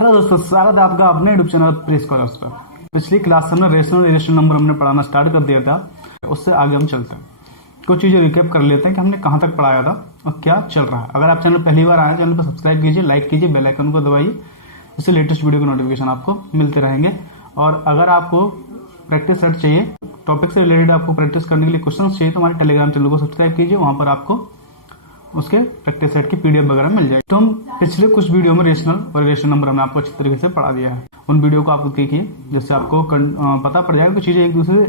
Hello दोस्तों, स्वागत है आपका अपने यूट्यूब चैनल प्रेस कॉलर्स पर। पिछली क्लास में रेशनल इरेशनल नंबर हमने पढ़ाना स्टार्ट कर दिया था। उससे आगे हम चलते हैं, कुछ चीजें रिकैप कर लेते हैं कि हमने कहां तक पढ़ाया था और क्या चल रहा है। अगर आप चैनल पहली बार आए, चैनल को सब्सक्राइब कीजिए, लाइक कीजिए, बेल आइकन को दबाइए, इससे लेटेस्ट वीडियो के नोटिफिकेशन आपको मिलते रहेंगे। और अगर आपको प्रैक्टिस सेट चाहिए, टॉपिक से रिलेटेड आपको प्रैक्टिस करने के लिए क्वेश्चन चाहिए, तो हमारे टेलीग्राम चैनल को सब्सक्राइब कीजिए, वहां पर आपको उसके प्रैक्टिस सेट की पीडीएफ वगैरह मिल जाएगी। तो हम पिछले कुछ वीडियो में रेशनल और इरेशनल नंबर हमने आपको अच्छी तरीके से पढ़ा दिया है। उन वीडियो को आप देखिए, जिससे आपको पता पड़ जाएगा कि चीजें एक दूसरे से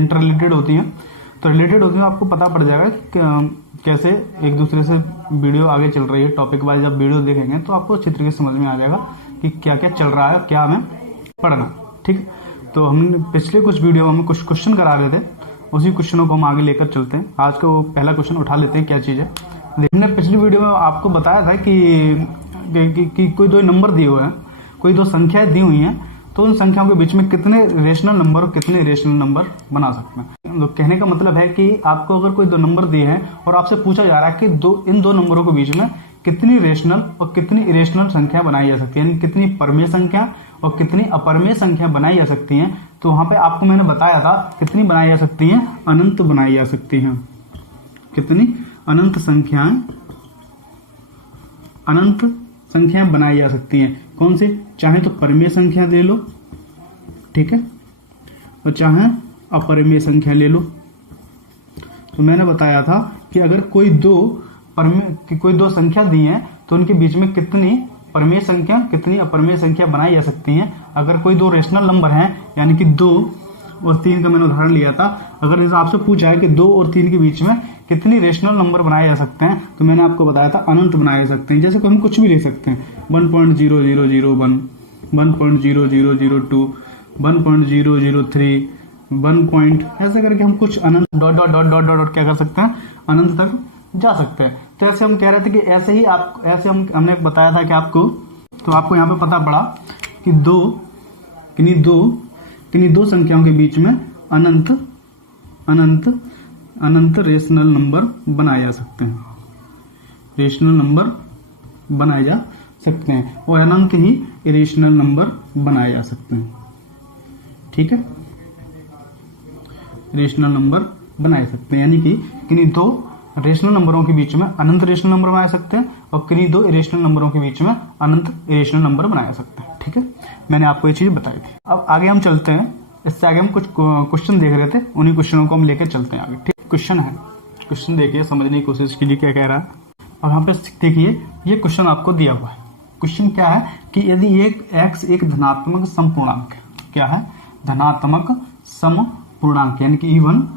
इंटर रिलेटेड होती हैं। तो रिलेटेड होती है, आपको पता पड़ जाएगा कि कैसे एक दूसरे से वीडियो आगे चल रही है। टॉपिक वाइज जब वीडियो देखेंगे तो आपको अच्छी तरीके से समझ में आ जाएगा कि क्या क्या चल रहा है, क्या हमें पढ़ना। ठीक, तो हमने पिछले कुछ वीडियो में कुछ क्वेश्चन करा रहे थे, उसी क्वेश्चनों को हम आगे लेकर चलते हैं। आज का वो पहला क्वेश्चन उठा लेते हैं, क्या चीज है। हमने पिछली वीडियो में आपको बताया था कि कोई दो नंबर दिए हुए हैं, कोई दो संख्याएं दी हुई हैं, तो उन संख्याओं के बीच में कितने रेशनल नंबर और कितने इरेशनल नंबर बना सकते हैं। तो कहने का मतलब है कि आपको अगर कोई दो नंबर दिए हैं और आपसे पूछा जा रहा है कि इन दो नंबरों के बीच में कितनी रेशनल और कितनी इरेशनल संख्या बनाई जा सकती है, यानी कितनी परमेय संख्या और कितनी अपरमेय संख्या बनाई जा सकती हैं। तो वहां पे आपको मैंने बताया था कितनी बनाई जा सकती हैं, अनंत बनाई जा सकती हैं। कितनी अनंत संख्याएं बनाई जा सकती हैं। कौन सी? चाहे तो परमेय संख्या ले लो, ठीक है, और चाहे अपरमेय संख्या ले लो। तो मैंने बताया था कि अगर कोई दो संख्या दी है तो उनके बीच में कितनी परमेय संख्या कितनी अपरमेय संख्या बनाई जा सकती हैं। अगर कोई दो रेशनल नंबर हैं, यानी कि 2 और 3 का मैंने उदाहरण लिया था, अगर इस आपसे पूछा है कि 2 और 3 के बीच में कितनी रेशनल नंबर बनाए जा सकते हैं, तो मैंने आपको बताया था अनंत बनाए जा सकते हैं। जैसे कि हम कुछ भी ले सकते हैं, 1.0001, 1.0002, 1.003, 1 ऐसे करके हम कुछ अनंत dot dot dot dot dot क्या कर सकते हैं, अनंत तक जा सकते हैं। तो ऐसे हम कह रहे थे कि ऐसे हमने बताया था कि आपको यहाँ पे पता पड़ा कि किन्हीं दो संख्याओं के बीच में अनंत रेशनल नंबर बनाए जा सकते हैं। रेशनल नंबर बनाए जा सकते हैं और अनंत ही इरेशनल नंबर बनाए जा सकते हैं। ठीक है, रेशनल नंबर बनाए सकते हैं, यानी कि किन्हीं दो रेशनल नंबरों के बीच में अनंत रेशनल नंबर बना सकते हैं और किन्हीं दो इरेशनल नंबरों के बीच में अनंत इरेशनल नंबर बनाया सकते हैं। ठीक है, मैंने आपको ये चीज बताई थी। अब आगे हम चलते हैं, इससे आगे हम कुछ क्वेश्चन देख रहे थे, उन्हीं क्वेश्चनों को हम लेकर चलते हैं आगे। ठीक, क्वेश्चन है, क्वेश्चन देखिए, समझने की कोशिश कीजिए क्या कह रहा है। और यहाँ पे देखिए, ये क्वेश्चन आपको दिया हुआ है। क्वेश्चन क्या है कि यदि एक x एक धनात्मक समपूर्णांक है, क्या है, धनात्मक समपूर्णांक, यानी कि इवन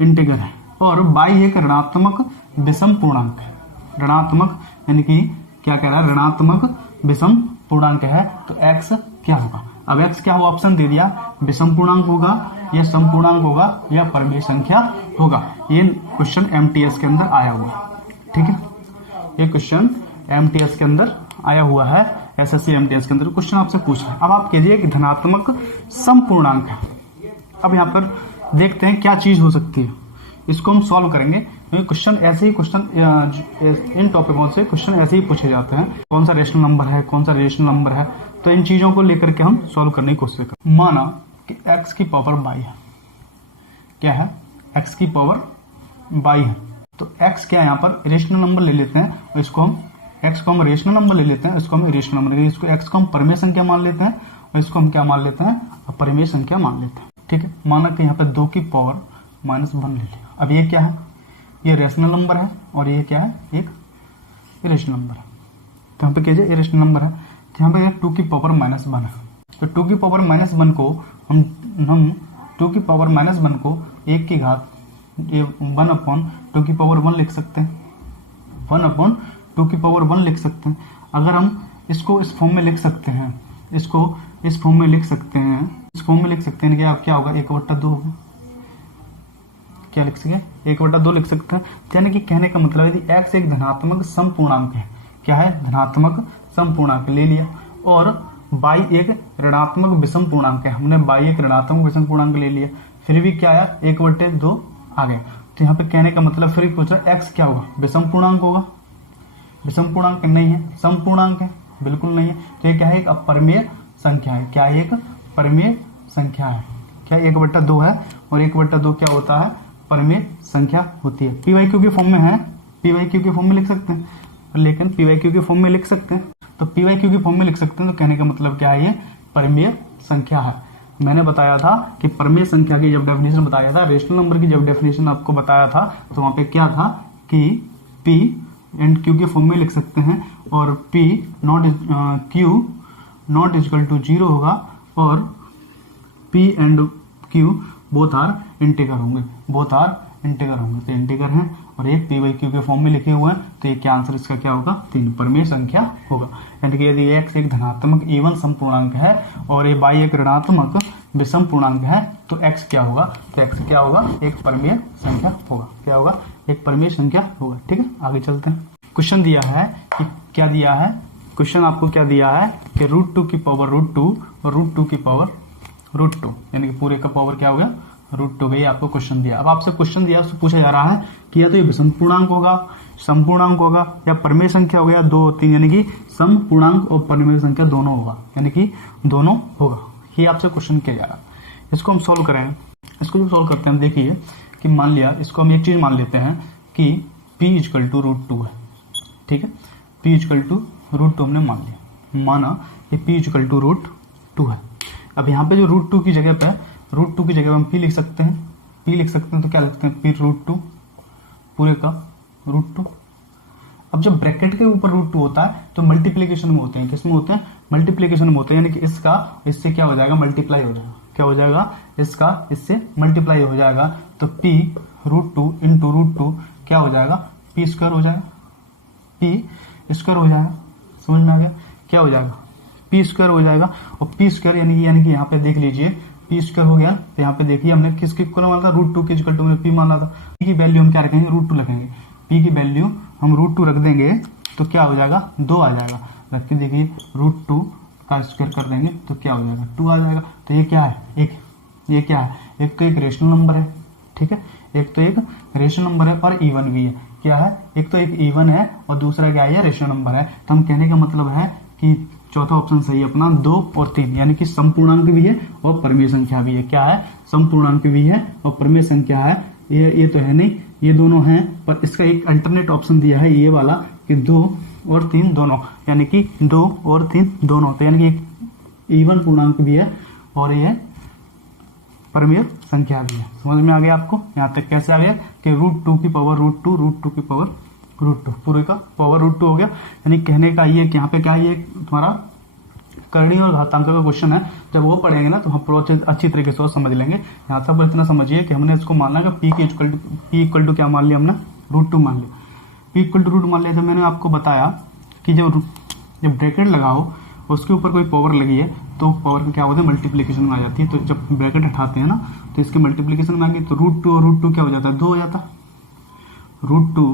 इंटीगर है, और y एक ऋणात्मक विषम पूर्णांक है। ऋणात्मक यानी कि क्या कह रहा है, ऋणात्मक विषम पूर्णांक है, तो x क्या होगा। अब x क्या होगा, ऑप्शन दे दिया, विषम पूर्णांक होगा या समपूर्णांक होगा या परमेय संख्या होगा। ये क्वेश्चन एमटीएस के अंदर आया हुआ है। ठीक है, ये क्वेश्चन एमटीएस के अंदर आया हुआ है, एसएससी एमटीएस के अंदर क्वेश्चन आपसे पूछ रहा है। अब आप कीजिए कि धनात्मक समपूर्णांक है। अब यहाँ पर देखते हैं क्या चीज हो सकती है, इसको हम सॉल्व करेंगे। क्वेश्चन इन टॉपिकों से क्वेश्चन ऐसे ही पूछे जाते हैं, कौन सा रेशनल नंबर है, कौन सा रेशनल नंबर है, तो इन चीजों को लेकर के हम सॉल्व करने की कोशिश करें। माना कि x की पावर y है, क्या है, x की पावर y है, तो x क्या है, यहाँ पर रेशनल नंबर ले लेते हैं और इसको हम x को हम रेशनल नंबर ले लेते हैं, इसको हम इरेशनल नंबर, इसको x को हम परमेय संख्या मान लेते हैं और इसको हम क्या मान लेते हैं, अपरमेय संख्या मान लेते हैं। ठीक है, माना कि यहाँ पे 2 की पावर -1 ले लिया। अब ये क्या है, ये रेशनल नंबर है और ये क्या है, एक इरेशनल नंबर है। तो यहाँ पे कीजिए इरेशनल नंबर है, तो यहाँ पे 2 की पावर -1 है। तो 2 की पावर -1 को हम 2 की पावर -1 को 1 की घात 1/2 की पावर 1 लिख सकते हैं, 1/2 की पावर 1 लिख सकते हैं। अगर हम इसको इस फॉर्म में लिख सकते हैं, इसको इस फॉर्म में लिख सकते हैं, इस फॉर्म में लिख सकते हैं कि आप क्या होगा, 1/2 होगा। क्या लिख सकते हैं, 1/2 लिख सकते हैं। यानी कि कहने का मतलब है x एक धनात्मक समपूर्णांक है, क्या है, धनात्मक समपूर्णांक ले लिया, और y एक ऋणात्मक विषम पूर्णांक है, हमने y एक ऋणात्मक विषम पूर्णांक ले लिया, फिर भी क्या आया, 1/2 आ गया। तो यहाँ पे कहने का मतलब फिर पूछ रहा है x क्या होगा, विषम पूर्णांक होगा, विषम पूर्णांक नहीं है, सम पूर्णांक है, बिल्कुल नहीं है। तो ये क्या है, एक अपरिमेय संख्या है। क्या है, एक परिमेय संख्या है। क्या 1/2 है, और 1/2 क्या होता है, परिमेय संख्या होती है। PYQ के फॉर्म में है, PYQ के फॉर्म में लिख सकते हैं, लेकिन PYQ के फॉर्म में लिख सकते हैं, तो PYQ के फॉर्म में लिख सकते हैं। तो कहने का मतलब क्या है, ये परिमेय संख्या है। मैंने बताया था कि परिमेय संख्या की जब डेफिनेशन बताया था, रेशनल नंबर की जब डेफिनेशन आपको बताया था, तो वहां पे क्या था कि P एंड Q के फॉर्म में लिख सकते हैं, और P Q not equal to 0 होगा, और P and Q both are integer होंगे, बोथ आर इंटीगर होंगे। तो इंटीगर हैं और एक PYQ के फॉर्म में लिखे हुए हैं, तो ये क्या आंसर इसका क्या होगा, 3 परिमेय संख्या होगा। यानी कि यदि x एक धनात्मक इवन सम पूर्णांक है और ये y एक ऋणात्मक विषम पूर्णांक है, तो x क्या होगा, तो x क्या होगा, एक परिमेय संख्या होगा। क्या होगा, एक परिमेय संख्या होगा। ठीक है, आगे चलते हैं। क्वेश्चन दिया है कि क्या दिया है, क्वेश्चन आपको क्या दिया है कि √2 की पावर √2 और √2 की पावर √2, यानी कि पूरे का पावर क्या हो गया, √2। ये आपको क्वेश्चन दिया। अब आपसे क्वेश्चन दिया, उससे पूछा जा रहा है कि या तो ये विषम पूर्णांक होगा, सम पूर्णांक होगा, या परिमेय संख्या होगा, या 2 और 3, यानी कि सम पूर्णांक और परिमेय संख्या दोनों होगा, यानी कि दोनों होगा। ये आपसे क्वेश्चन किया जा रहा है। इसको हम सॉल्व करें। इसको जो सॉल्व करते हैं, देखिए कि मान लिया, इसको हम एक चीज मान लेते हैं कि P इक्वल टू √2 है। ठीक है, P इक्वल टू √2 हमने मान लिया, माना कि P इक्वल टू √2 है। अब यहाँ पे जो √2 की जगह पे, √2 की जगह हम P लिख सकते हैं, P लिख सकते हैं, तो क्या लिखते हैं, P √2 पूरे का √2। अब जब ब्रैकेट के ऊपर √2 होता है तो मल्टीप्लीकेशन में होते हैं, किसमें होते हैं, मल्टीप्लीकेशन में होते हैं, यानी कि इसका इससे क्या हो जाएगा, मल्टीप्लाई हो जाएगा। क्या हो जाएगा, इसका इससे मल्टीप्लाई हो जाएगा, तो P √2 इंटू √2 क्या हो जाएगा, P² हो जाएगा, P² हो जाएगा। समझ में आ गया, क्या हो जाएगा, P² हो जाएगा। और P² यानी कि यहाँ पे देख लीजिए, P² हो गया। तो यहाँ पे देखिए हमने किसके इक्वल माना था, √2 के इक्वल टू में P माना था। P की वैल्यू हम क्या रखेंगे, √2 रखेंगे। P की वैल्यू हम √2 रख देंगे, तो क्या हो जाएगा, 2 आ जाएगा। रख के देखिए √2 का स्क्वायर कर देंगे तो क्या हो जाएगा, 2 आ जाएगा। तो ये क्या है, ये क्या है, एक तो एक रेशनल नंबर है। ठीक है, एक तो एक रेशनल नंबर है और इवन भी है। क्या है, एक तो एक इवन है और दूसरा क्या है, रेशनल नंबर है। तो हम कहने का मतलब है कि चौथा ऑप्शन सही है अपना, 2 और 3, यानी कि सम पूर्णांक भी है और परिमेय संख्या भी है। क्या है, सम पूर्णांक भी है और परिमेय संख्या है। ये तो है नहीं, ये दोनों हैं, पर इसका एक अल्टरनेट ऑप्शन दिया है ये वाला कि 2 और 3 दोनों, यानी कि 2 और 3 दोनों। तो यानी कि एक इवन पूर्णांक भी है और ये परिमेय संख्या भी है। समझ में आ गया आपको, यहाँ तक कैसे आ गया कि √2 की पावर √2, √2 की पावर √2, पूरे का पावर √2 हो गया। यानी कहने का ये कि यहाँ पे क्या है, ये तुम्हारा करणी और घातांक का क्वेश्चन है। जब वो पढ़ेंगे ना तो हम पूरा अच्छी तरीके से समझ लेंगे। यहाँ तक इतना समझिए कि हमने इसको माना कि P इक्वल टू क्या मान लिया हमने, √2 मान लिया। P इक्वल टू √2 मान लिया। तो मैंने आपको बताया कि जब ब्रैकेट लगाओ उसके ऊपर कोई पावर लगी है तो पावर का क्या होता है, मल्टीप्लीकेशन में आ जाती है। तो जब ब्रैकेट हटाते हैं ना तो इसके मल्टीप्लीकेशन में आ गई, तो √2 और √2 क्या हो जाता है, 2 हो जाता है। √2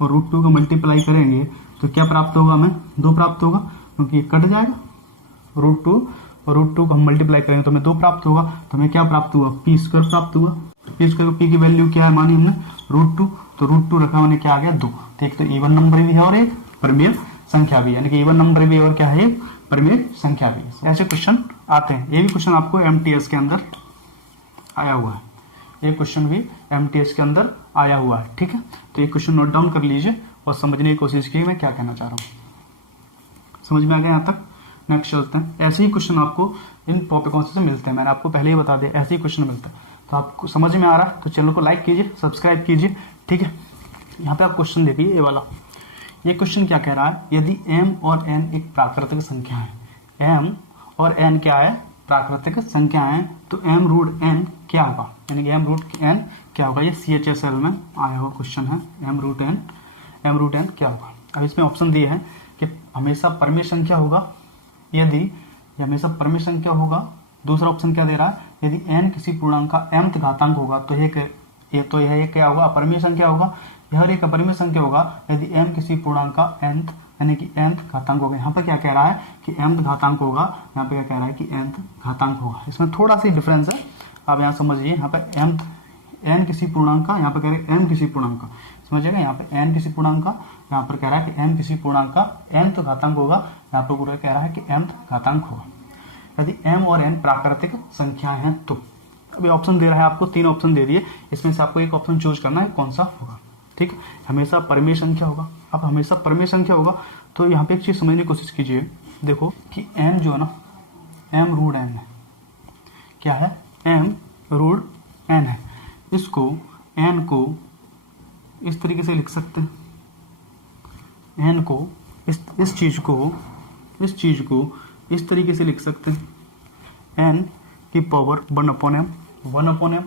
और √2 को मल्टीप्लाई करेंगे तो क्या प्राप्त होगा, हमें 2 प्राप्त होगा, क्योंकि ये कट जाएगा। √2 और √2 को हम मल्टीप्लाई करेंगे तो हमें 2 प्राप्त होगा। तो हमें क्या प्राप्त हुआ, P² प्राप्त हुआ। P² P की वैल्यू क्या है, मानी हमने √2, तो √2 रखा मैंने, क्या आ गया, 2। तो एक तो इवन नंबर भी है और एक परिमेय संख्या भी है, यानी कि इवन नंबर भी और क्या है, परिमेय संख्या भी है। ऐसे क्वेश्चन आते हैं। ये भी क्वेश्चन आपको MTS के अंदर आया हुआ है, ये क्वेश्चन भी MTS के अंदर आया हुआ है। ठीक है, तो ये क्वेश्चन नोट डाउन कर लीजिए और समझने की कोशिश कीजिए मैं क्या कहना चाह रहा हूँ। समझ में आ गया यहाँ तक, नेक्स्ट चलते हैं। ऐसे ही क्वेश्चन आपको इन टॉपिकों से मिलते हैं, मैंने आपको पहले ही बता दिया, ऐसे ही क्वेश्चन मिलते हैं। तो आपको समझ में आ रहा है तो चैनल को लाइक कीजिए, सब्सक्राइब कीजिए। ठीक है, यहाँ पे आप क्वेश्चन देखिए, ये वाला, ये क्वेश्चन क्या कह रहा है, यदि m और n एक प्राकृतिक संख्या है, m और n क्या है, प्राकृतिक संख्या है, तो m√n क्या होगा, यानी कि m√n क्या होगा। ये CHSL में आया हुआ क्वेश्चन है, m√n क्या होगा। अब इसमें ऑप्शन दिए हैं कि हमेशा परिमेय संख्या होगा, यदि ये हमेशा परिमेय संख्या होगा। दूसरा ऑप्शन क्या दे रहा है, यदि n किसी पूर्णांक का mth घातांक होगा तो यह क्या होगा, अपरिमेय संख्या होगा। यह एक अपरिमेय संख्या होगा यदि m किसी पूर्णांक का nth, यानी कि nth घातांक होगा। यहाँ पर क्या कह रहा है कि mth घातांक होगा, यहाँ पे क्या कह रहा है कि nth घातांक होगा। इसमें थोड़ा सा डिफरेंस है, आप यहाँ समझिए। यहाँ पर n किसी पूर्णांक का, यहाँ पर कह रहे हैं m किसी पूर्णांक का, समझिएगा। यहाँ पे n किसी पूर्णांक का, यहाँ पर कह रहा है कि m किसी पूर्णांक का nth घातांक होगा, यहाँ पर पूरा कह रहा है कि nth घातांक होगा। यदि m और n प्राकृतिक संख्या हैं तो अभी ऑप्शन दे रहा है आपको, 3 ऑप्शन दे दिए, इसमें से आपको एक ऑप्शन चूज करना है कौन सा होगा। ठीक है, हमेशा परिमेय संख्या होगा। अब हमेशा परिमेय संख्या होगा तो यहाँ पे एक चीज समझने की कोशिश कीजिए, देखो कि m जो है ना m रूट n है, क्या है m रूट n है। इसको n को इस तरीके से लिख सकते हैं, n को इस चीज को इस तरीके से लिख सकते हैं, n की पावर 1/m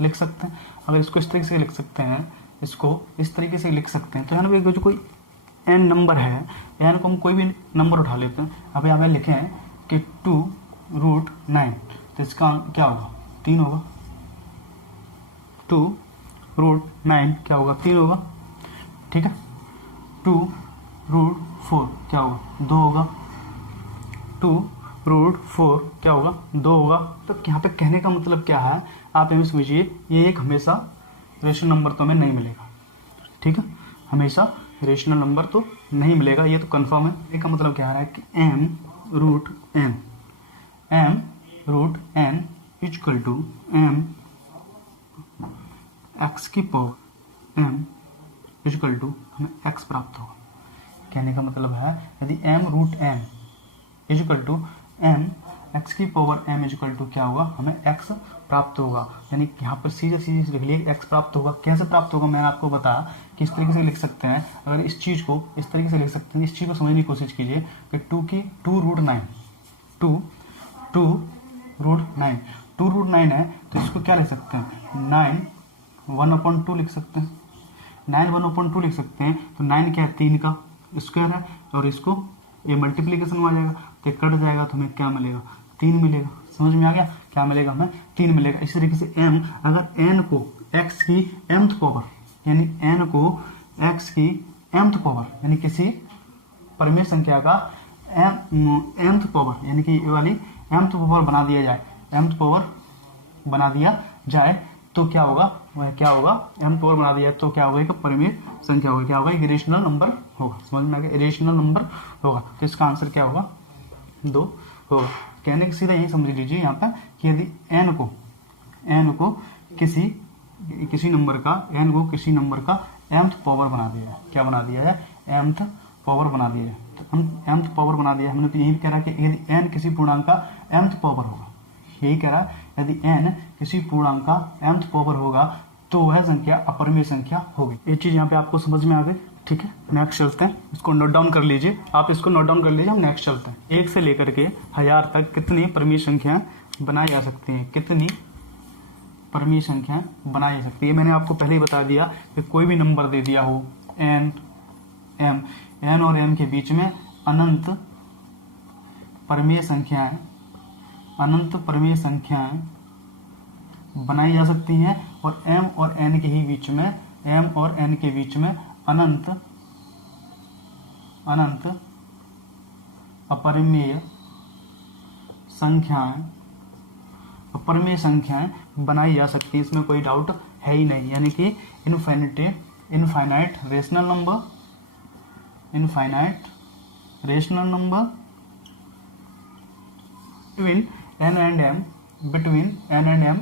लिख सकते हैं। अगर इसको इस तरीके से लिख सकते हैं, इसको इस तरीके से लिख सकते हैं, तो यहाँ पे जो कोई n नंबर है, n को हम कोई भी नंबर उठा लेते हैं। अब यहाँ पे लिखे हैं कि 2√9, तो इसका क्या होगा 3 होगा। 2√9 क्या होगा 3 होगा। ठीक है, 2√4 क्या होगा 2 होगा। 2√4 क्या होगा 2 होगा। तो यहाँ पे कहने का मतलब क्या है, आप ये समझिए, ये एक हमेशा रेशनल नंबर तो हमें नहीं मिलेगा। ठीक है, हमेशा रेशनल नंबर तो नहीं मिलेगा, ये तो कंफर्म है। इसका मतलब क्या है कि m root n equal to m x की पावर m इक्वल टू हमें x प्राप्त होगा। कहने का मतलब है यदि m root n equal to m x की पावर m इक्वल टू क्या होगा, हमें x प्राप्त होगा। यानी यहाँ पर सीधे लिख लिए x प्राप्त होगा। कैसे प्राप्त होगा मैंने आपको बताया कि इस तरीके से लिख सकते हैं। अगर इस चीज को इस तरीके से लिख सकते हैं, इस चीज को समझने की कोशिश कीजिए कि 2√9 है, तो इसको क्या लिख सकते हैं 9 1/2 लिख सकते हैं। 9 1/2 लिख सकते हैं, तो 9 क्या है 3 का स्क्वायर है, और इसको ये मल्टीप्लीकेशन में आ जाएगा, तो कट जाएगा तो हमें क्या मिलेगा 3 मिलेगा। समझ में आ गया, क्या मिलेगा हमें 3 मिलेगा। इसी तरीके से m, अगर n को x की mth पावर, यानी n को x की mth पावर, यानी किसी परिमेय संख्या का mth पावर, यानी कि ये वाली mth पावर बना दिया जाए, mth पावर बना दिया जाए तो क्या होगा, वह क्या होगा mth पावर बना दिया तो क्या होगा, एक परिमेय संख्या होगी। क्या होगा, एक रेशनल नंबर होगा। समझ में आ गया, रेशनल नंबर होगा। तो इसका आंसर क्या होगा 2 होगा। कहने का सीधा यही समझ लीजिए यहाँ पर कि यदि n को किसी नंबर का mth पावर बना दिया जाए, क्या बना दिया जाए mth पावर बना दिया जाए, तो mth पावर बना दिया हमने, तो यही कह रहा है कि यदि n किसी पूर्णांक का mth पावर होगा, यही कह रहा है यदि n किसी पूर्णांक का mth पावर होगा तो वह संख्या अपरिमेय संख्या होगी। ये चीज यहाँ पे आपको समझ में आ गई। ठीक है, नेक्स्ट चलते हैं, इसको नोट डाउन कर लीजिए, आप इसको नोट डाउन कर लीजिए। हम नेक्स्ट चलते हैं। 1 से लेकर के 1000 तक कितनी परिमेय संख्याएं बनाई जा सकती हैं, कितनी परिमेय संख्याएं बनाई जा सकती है। मैंने आपको पहले ही बता दिया कि कोई भी नंबर दे दिया हो n और m के बीच में अनंत परिमेय संख्याएं बनाई जा सकती हैं, और m और n के बीच में अनंत अपरिमेय संख्याएं बनाई जा सकती हैं। इसमें कोई डाउट है ही नहीं। यानी कि infinite rational number between n and m,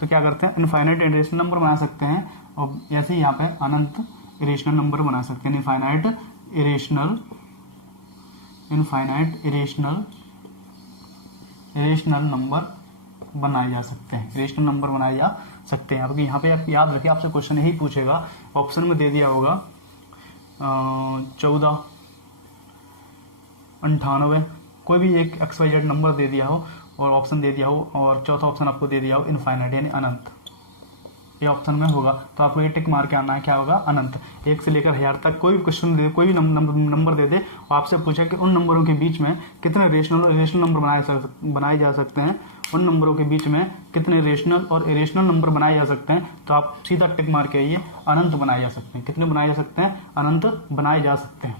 तो क्या करते हैं इनफाइनाइट रेशनल नंबर बना सकते हैं, और ऐसे ही यहाँ पे अनंत इरेशनल नंबर बना सकते हैं। इनफाइनाइट इरेशनल नंबर बनाए जा सकते हैं, इरेशनल नंबर बनाए जा सकते हैं। क्योंकि यहाँ पे आप याद रखिए, आपसे क्वेश्चन यही पूछेगा, ऑप्शन में दे दिया होगा 14, 98, कोई भी एक XYZ नंबर दे दिया हो और ऑप्शन दे दिया हो, और चौथा ऑप्शन आपको दे दिया हो इनफाइनाइट यानी अनंत, ये ऑप्शन में होगा, तो आपको ये टिक मार के आना है, क्या होगा अनंत। 1 से लेकर 1000 तक कोई भी क्वेश्चन दे, कोई भी नंबर दे दे और आपसे पूछा कि उन नंबरों के बीच में कितने रेशनल नंबर बनाए जा सकते हैं, उन नंबरों के बीच में कितने रेशनल और इरेशनल नंबर बनाए जा सकते हैं, तो आप सीधा टिक मार के आइए, अनंत बनाए जा सकते हैं। कितने बनाए जा सकते हैं, अनंत बनाए जा सकते हैं।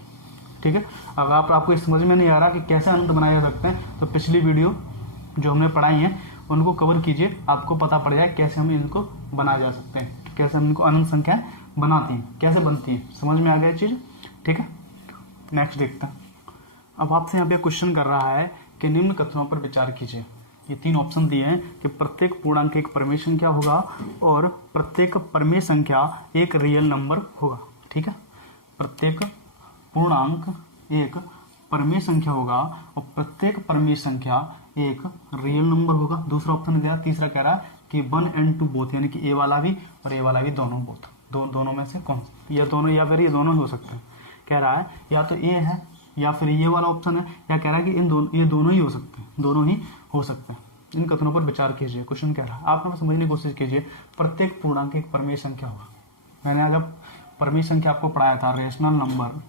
ठीक है, अगर आपको समझ में नहीं आ रहा कि कैसे अनंत बनाए जा सकते हैं, तो पिछली वीडियो जो हमने पढ़ाई है उनको कवर कीजिए, आपको पता पड़ जाए कैसे हम इनको बनाया जा सकते हैं, कैसे हम इनको अनंत संख्याएं बनाती हैं, कैसे बनती है, समझ में आ गया चीज। ठीक है, नेक्स्ट देखते हैं। अब आपसे यहाँ पे क्वेश्चन कर रहा है कि निम्न कथनों पर विचार कीजिए। ये 3 ऑप्शन दिए हैं कि प्रत्येक पूर्णांक एक परिमेय संख्या होगा और प्रत्येक परिमेय संख्या एक रियल नंबर होगा। ठीक है, प्रत्येक पूर्णांक एक परिमेय संख्या होगा और प्रत्येक परिमेय संख्या एक रियल नंबर होगा। दूसरा ऑप्शन दिया। तीसरा कह रहा है कि 1 and 2 बोथ, यानी कि ए वाला भी और ए वाला भी दोनों बोथ, दोनों में से कौन, या दोनों, या फिर ये दोनों हो सकते हैं। कह रहा है या तो ए है या फिर ये वाला ऑप्शन है, या कह रहा है कि ये दोनों ही हो सकते हैं, दोनों ही हो सकते हैं। इन कथनों पर विचार कीजिए। क्वेश्चन कह रहा है, आप समझने की कोशिश कीजिए। प्रत्येक पूर्णांक एक परिमेय संख्या होगा। मैंने आज परिमेय संख्या आपको पढ़ाया था, रेशनल नंबर,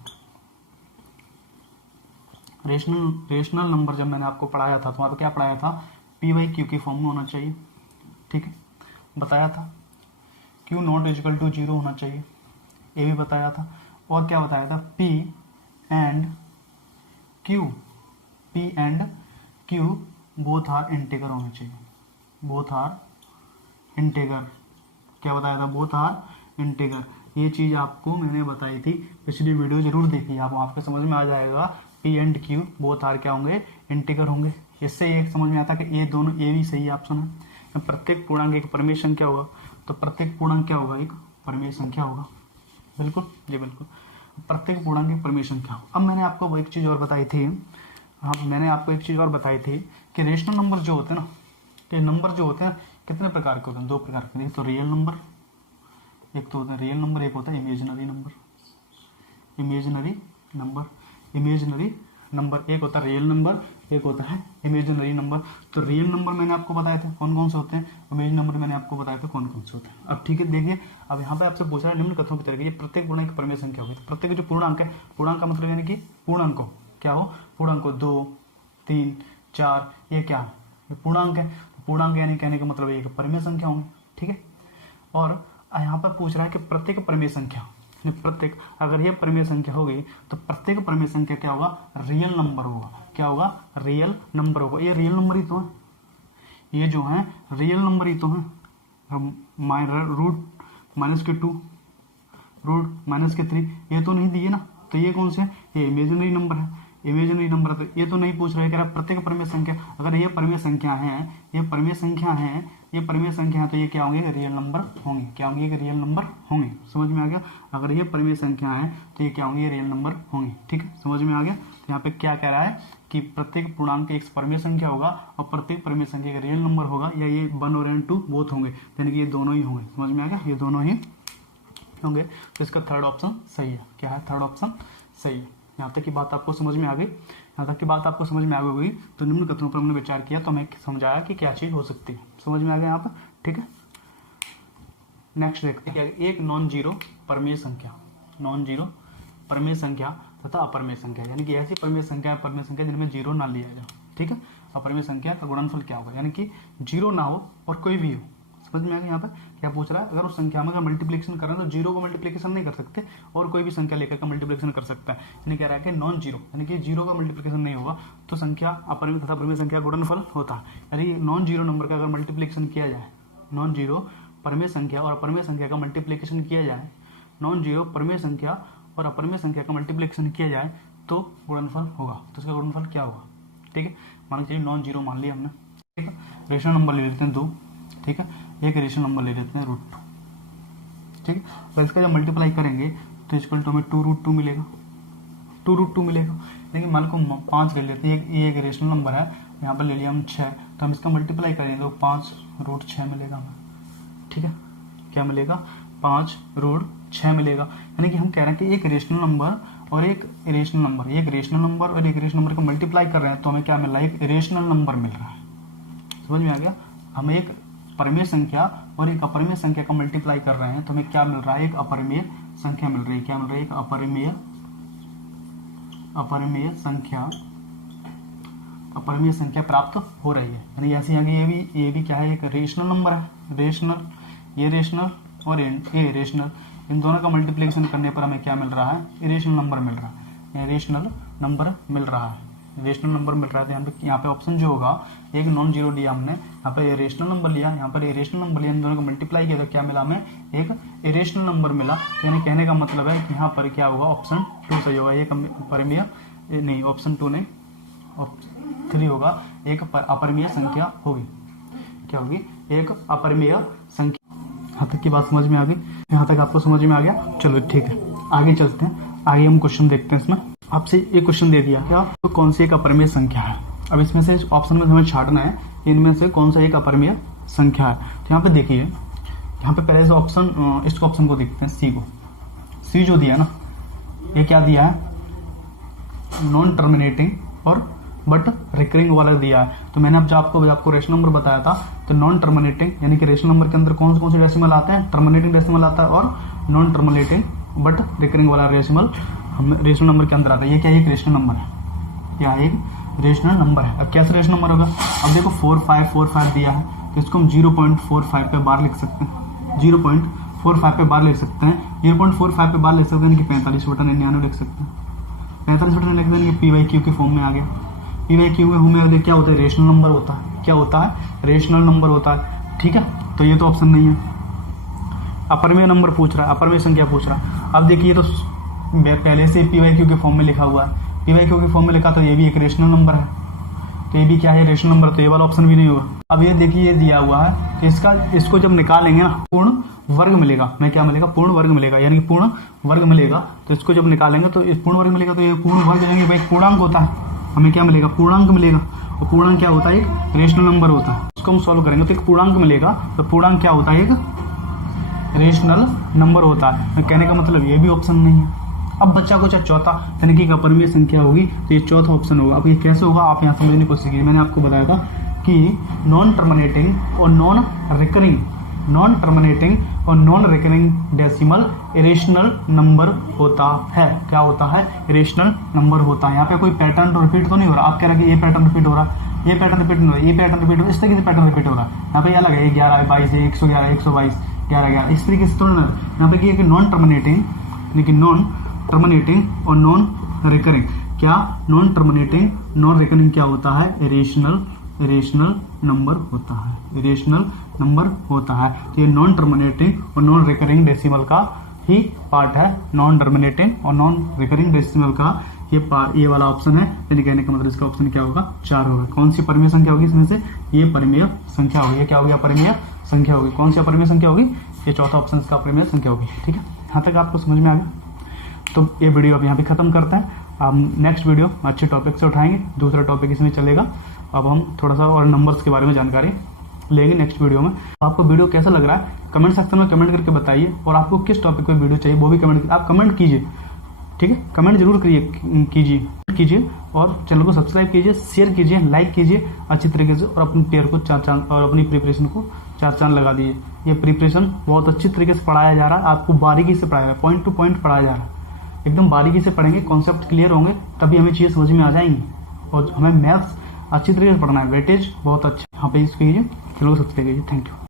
रेशनल नंबर जब मैंने आपको पढ़ाया था तो वहां पर क्या पढ़ाया था, P/Q के फॉर्म में होना चाहिए। ठीक है, बताया था। Q नॉट इक्वल टू 0 होना चाहिए, ये भी बताया था। और क्या बताया था, P and Q both are integer होने चाहिए, बोथ आर इंटीगर। क्या बताया था, बोथ आर इंटीगर। ये चीज आपको मैंने बताई थी, पिछली वीडियो जरूर देखिए, आप आपके समझ में आ जाएगा। P and Q both are क्या होंगे, इंटीगर होंगे। इससे ये समझ में आता है कि ये दोनों, ये भी सही ऑप्शन है। प्रत्येक पूर्णांक एक परिमेय संख्या होगा, तो प्रत्येक पूर्णांक क्या होगा, एक परिमेय संख्या होगा। बिल्कुल जी बिल्कुल, प्रत्येक पूर्णांक एक परिमेय संख्या होगा। अब मैंने आपको एक चीज और बताई थी, मैंने आपको एक चीज और बताई थी कि रेशनल नंबर जो होते हैं ना, कि नंबर जो होते हैं कितने प्रकार के होते हैं, 2 प्रकार के। एक तो रियल नंबर, एक तो होता है रियल नंबर, एक होता है imaginary number. Imaginary number, imaginary number, एक होता है रियल नंबर, एक होता है इमेजिनरी नंबर। तो रियल नंबर मैंने आपको बताए थे कौन कौन से होते हैं, इमेजिनरी नंबर मैंने आपको बताए थे कौन कौन से होते हैं। अब ठीक है, देखिए अब यहाँ पे आपसे पूछा है निम्न कथनों की तरह, ये प्रत्येक पूर्णांक की परिमेय संख्या होगी। तो प्रत्येक जो पूर्णांक है, पूर्णांक का मतलब यानी कि पूर्णांक को क्या हो, पूर्णांक को 2, 3, 4, ये क्या है, ये पूर्णांक है। पूर्णांक यानी कहने का मतलब ये परिमेय संख्या होंगे। ठीक है, और यहाँ पर पूछ रहा है कि प्रत्येक परिमेय संख्या, प्रत्येक, अगर ये परिमेय संख्या होगी तो प्रत्येक परिमेय संख्या क्या होगा, रियल नंबर होगा। क्या होगा, रियल नंबर होगा। ये रियल नंबर ही तो है, ये जो है रियल नंबर ही तो है। रूट -2, रूट -3, ये तो नहीं दिए ना, तो ये कौन से, ये इमेजिनरी नंबर है। इमेजिनरी नंबर तो ये तो नहीं पूछ रहे, कह रहा प्रत्येक परिमेय संख्या, अगर ये परिमेय संख्या है, ये परिमेय संख्या है, ये परिमेय संख्या है, तो ये क्या होंगे, रियल नंबर होंगे। क्या होंगे, रियल नंबर होंगे। समझ में आ गया। अगर ये परिमेय संख्या है तो ये क्या होंगे, रियल नंबर होंगे। ठीक है, समझ में आ गया। तो यहाँ पे क्या कह रहा है कि प्रत्येक पूर्णांक एक परिमेय संख्या होगा और प्रत्येक परिमेय संख्या एक रियल नंबर होगा, या ये 1 और 2 बोथ होंगे, यानी कि ये दोनों ही होंगे। समझ में आ गया, ये दोनों ही होंगे। तो इसका थर्ड ऑप्शन सही है। क्या है, थर्ड ऑप्शन सही है। यहाँ तक की बात आपको समझ में आ गई, यहाँ तक की बात आपको समझ में आ गई। तो निम्न कथनों पर हमने विचार किया, तो हमें समझाया कि क्या चीज हो सकती है। समझ में आ गया यहाँ पर। ठीक है, नेक्स्ट देखते हैं एक नॉन जीरो परिमेय संख्या, नॉन जीरो परिमेय संख्या तथा अपरिमेय संख्या, यानी कि ऐसी परिमेय संख्या जिनमें जीरो ना लिया जाए। ठीक है, अपरिमेय संख्या का गुणनफल क्या होगा, यानी कि जीरो ना हो और कोई भी हो। समझ में आ गया। यहाँ पर क्या पूछ रहा है, अगर उस संख्या में अगर मल्टीप्लिकेशन कर रहे हैं तो जीरो को मल्टीप्लिकेशन नहीं कर सकते और कोई भी संख्या लेकर का मल्टीप्लिकेशन कर सकता है। यानी कह रहा है कि नॉन जीरो, यानी कि जीरो का मल्टीप्लिकेशन नहीं होगा तो संख्या अपरिमेय तथा परिमेय संख्या गुणनफल होता है। यानी नॉन जीरो नंबर का अगर मल्टीप्लिकेशन किया जाए, नॉन जीरो परिमेय संख्या और अपरिमेय संख्या का मल्टीप्लिकेशन किया जाए, नॉन जीरो परिमेय संख्या और अपरिमेय संख्या का मल्टीप्लिकेशन किया जाए तो गुणनफल होगा। तो इसका गुणनफल क्या होगा। ठीक है, मान लीजिए नॉन जीरो मान लिया हमने। ठीक है, रेशनल नंबर ले लेते हैं 2। ठीक है, एक रेशनल नंबर ले लेते हैं √2। ठीक है, तो इसका जब मल्टीप्लाई करेंगे तो इक्वल टू हमें 2√2 मिलेगा, 2√2 मिलेगा। लेकिन मान को 5 ले लेते हैं, ये एक रेशनल नंबर है, यहाँ पर ले लिया हम 6, तो हम इसका मल्टीप्लाई करेंगे तो 5√6 मिलेगा हमें। ठीक है, क्या मिलेगा, 5√6 मिलेगा। यानी कि हम कह रहे हैं कि एक रेशनल नंबर और एक इरेशनल नंबर, एक रेशनल नंबर और एक इरेशनल नंबर को मल्टीप्लाई कर रहे हैं तो हमें क्या मिल रहा है, एक इरेशनल नंबर मिल रहा है। समझ में आ गया। हमें एक परिमेय संख्या और एक अपरिमेय संख्या का मल्टीप्लाई कर रहे हैं तो हमें क्या मिल रहा है, एक अपरिमेय संख्या मिल रही है। क्या मिल रही है, एक अपरिमेय संख्या प्राप्त हो रही है। यानी ऐसे आगे ये भी क्या है, एक रेशनल नंबर है, ये रेशनल और ये रेशनल, इन दोनों का मल्टीप्लिकेशन करने पर हमें क्या मिल रहा है, इरेशनल नंबर मिल रहा है, इरेशनल नंबर मिल रहा है। रेशनल नंबर मिल रहा है। तो यहाँ पे ऑप्शन जो होगा एक नॉन जीरो लिया हमने, यहाँ पे रेशनल नंबर लिया, यहाँ पर इरेशनल नंबर लिया, इन दोनों को मल्टीप्लाई किया तो क्या मिला हमें, एक इरेशनल नंबर मिला। यानी कहने का मतलब है कि यहाँ पर क्या होगा, ऑप्शन 2 सही होगा। ये अपरिमेय नहीं, ऑप्शन 2 नहीं, ऑप्शन 3 होगा, एक अपरिमेय संख्या होगी। क्या होगी, एक अपरिमेय संख्या। यहाँ तक की बात समझ में आ गई, यहाँ तक आपको समझ में आ गया। चलो ठीक है, आगे चलते हैं, आगे हम क्वेश्चन देखते हैं। इसमें आपसे एक क्वेश्चन दे दिया क्या, तो कौन सी एक अपरिमेय संख्या है। अब इसमें से ऑप्शन में हमें छांटना है इनमें से कौन सा एक अपरिमेय संख्या है। तो यहाँ पे देखिए, यहाँ पे पहले से ऑप्शन, इस ऑप्शन को देखते हैं, सी को। सी जो दिया ना, ये क्या दिया है, नॉन टर्मिनेटिंग और बट रिकरिंग वाला दिया है। तो मैंने अब जब आपको रेशनल नंबर बताया था, तो नॉन टर्मिनेटिंग यानी कि रेशनल नंबर के अंदर कौन से डेसिमल आते हैं, टर्मिनेटिंग डेसिमल आता है और नॉन टर्मिनेटिंग बट रिकरिंग वाला रेशनल नंबर के अंदर आता है। ये क्या, एक रेशनल नंबर है, क्या एक रेशनल नंबर है। अब कैसे रेशनल नंबर होगा, अब देखो 4545 दिया है, तो इसको हम 0.45 पे बार लिख सकते हैं, 0.45 पे बार लिख सकते हैं, 0.45 पे बार लिख सकते हैं कि 45/99 लिख सकते हैं, 45/99 लिख देंगे, PQ के फॉर्म में आ गया। PQ के फॉर्म में आ गया, क्या होता है, रेशनल नंबर होता है। क्या होता है, रेशनल नंबर होता है। ठीक है, तो ये तो ऑप्शन नहीं है। अपरिमेय नंबर पूछ रहा है, अपरिमेय संख्या पूछ रहा है। अब देखिए, तो पहले से PQ के फॉर्म में लिखा हुआ है, PQ के फॉर्म में लिखा, तो ये भी एक रेशनल नंबर है, तो ये भी क्या है, रेशनल नंबर, तो ये वाला ऑप्शन भी नहीं होगा। अब ये देखिए, ये दिया हुआ है, तो इसको जब निकालेंगे ना, पूर्ण वर्ग मिलेगा। मैं क्या मिलेगा, पूर्ण वर्ग मिलेगा, यानी कि पूर्ण वर्ग मिलेगा। तो इसको जब निकालेंगे तो इस पूर्ण वर्ग मिलेगा, तो ये पूर्ण वर्ग लेंगे भाई, पूर्णांक होता है, हमें क्या मिलेगा, पूर्णांक मिलेगा। और पूर्णांक क्या होता है, एक रेशनल नंबर होता है। उसको हम सॉल्व करेंगे तो एक पूर्णांक मिलेगा, तो पूर्णांक क्या होता है, एक रेशनल नंबर होता है। कहने का मतलब ये भी ऑप्शन नहीं है। अब बच्चा को चाहे चौथा यानी कि अपरिमेय संख्या होगी, तो ये चौथा ऑप्शन होगा। अब ये कैसे होगा, आप यहाँ समझने की कोशिश कीजिए। मैंने आपको बताया था कि नॉन टर्मिनेटिंग और non recurring decimal irrational number होता है। क्या होता है, इरेशनल नंबर होता है। यहाँ पे कोई पैटर्न रिपीट तो नहीं हो रहा, आप कह रहे हैं कि ये पैटर्न रिपीट हो रहा है, ये पैटर्न रिपीट नहीं हो रहा, ये पैटर्न रिपीट हो रहा है, इस तरीके से पैटर्न रिपीट हो रहा है। यहाँ पे अलग है, 11 22 111 122 11 11, इस तरीके से थोड़ा ना। यहाँ पे क्या है, नॉन टर्मिनेटिंग यानी नॉन टर्मिनेटिंग और नॉन रिकरिंग। क्या, नॉन टर्मिनेटिंग नॉन रिकरिंग क्या होता है, इरेशनल नंबर होता है, इरेशनल नंबर होता है। तो ये नॉन टर्मिनेटिंग और नॉन रिकरिंग डेसिमल का ही पार्ट है, नॉन टर्मिनेटिंग और नॉन रिकरिंग डेसिमल का ये वाला ऑप्शन है। यानी कहने का मतलब इसका ऑप्शन क्या होगा, 4 होगा। कौन सी परिमेय संख्या होगी इसमें से, ये परिमेय संख्या होगी। ये क्या होगी, अपरिमेय संख्या होगी। कौन सी अपरिमेय संख्या होगी, ये चौथा ऑप्शन इसका अपरिमेय संख्या होगी। ठीक है, यहाँ तक आपको समझ में आ गया। तो ये वीडियो अब यहाँ पे खत्म करते हैं। हम नेक्स्ट वीडियो अच्छे टॉपिक से उठाएंगे, दूसरा टॉपिक इसमें चलेगा। अब हम थोड़ा सा और नंबर्स के बारे में जानकारी लेंगे नेक्स्ट वीडियो में। आपको वीडियो कैसा लग रहा है कमेंट सेक्शन में कमेंट करके बताइए, और आपको किस टॉपिक पर वीडियो चाहिए वो भी आप कमेंट कीजिए। ठीक है, कमेंट जरूर कीजिए और चैनल को सब्सक्राइब कीजिए, शेयर कीजिए, लाइक कीजिए अच्छी तरीके से, और अपने पेयर को 4 चांद और अपनी प्रिपरेशन को 4 चांद लगा दीजिए। ये प्रिपरेशन बहुत अच्छी तरीके से पढ़ाया जा रहा है, आपको बारीकी से पढ़ाया, पॉइंट टू पॉइंट पढ़ाया जा रहा है। एकदम बारीकी से पढ़ेंगे, कॉन्सेप्ट क्लियर होंगे, तभी हमें चीज़ें समझ में आ जाएंगी। और हमें मैथ्स अच्छी तरीके से पढ़ना है, वेटेज बहुत अच्छा। यहाँ पे इसको कीजिए, चलो सब्सक्राइब कीजिए। Thank you.